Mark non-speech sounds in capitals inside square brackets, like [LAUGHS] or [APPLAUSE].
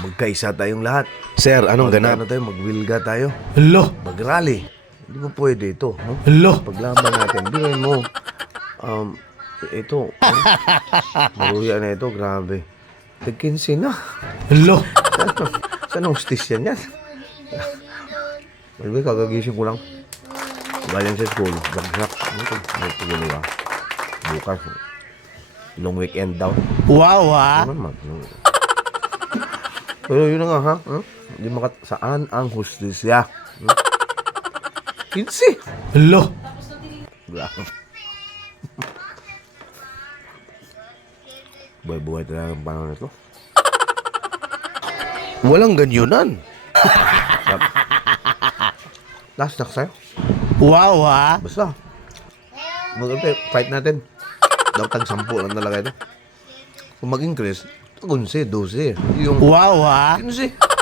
magkaisa tayong lahat. Sir, anong ganap? Ano tayo, magwilga tayo. Hello, Mag-rally. Hindi mo pwede ito. No? hello. Paglaban natin, bigyan mo. Um, ito. oh. [LAUGHS] Maruya na ito, grabe. Tig-15 na. Hello. [LAUGHS] Saan ang hostis yan yan? Malibay, kagagising ko lang. Galing sa school. Bagsak. May tuloy ka. Bukas. Long weekend daw. Wow, ha? Ano naman? Pero yun na nga ha. Huh? Hindi makat... Saan ang hostisya? Hmm? 15! Hello. Buhay-buhay talaga ang panahon nito. Walang ganyunan. Last knock sa'yo. Wow, ha? Basta. mag fight natin. Dapat tag sampu lang talaga ito. Kung mag-increase, 11, 12. Yung Wow, ha? 15.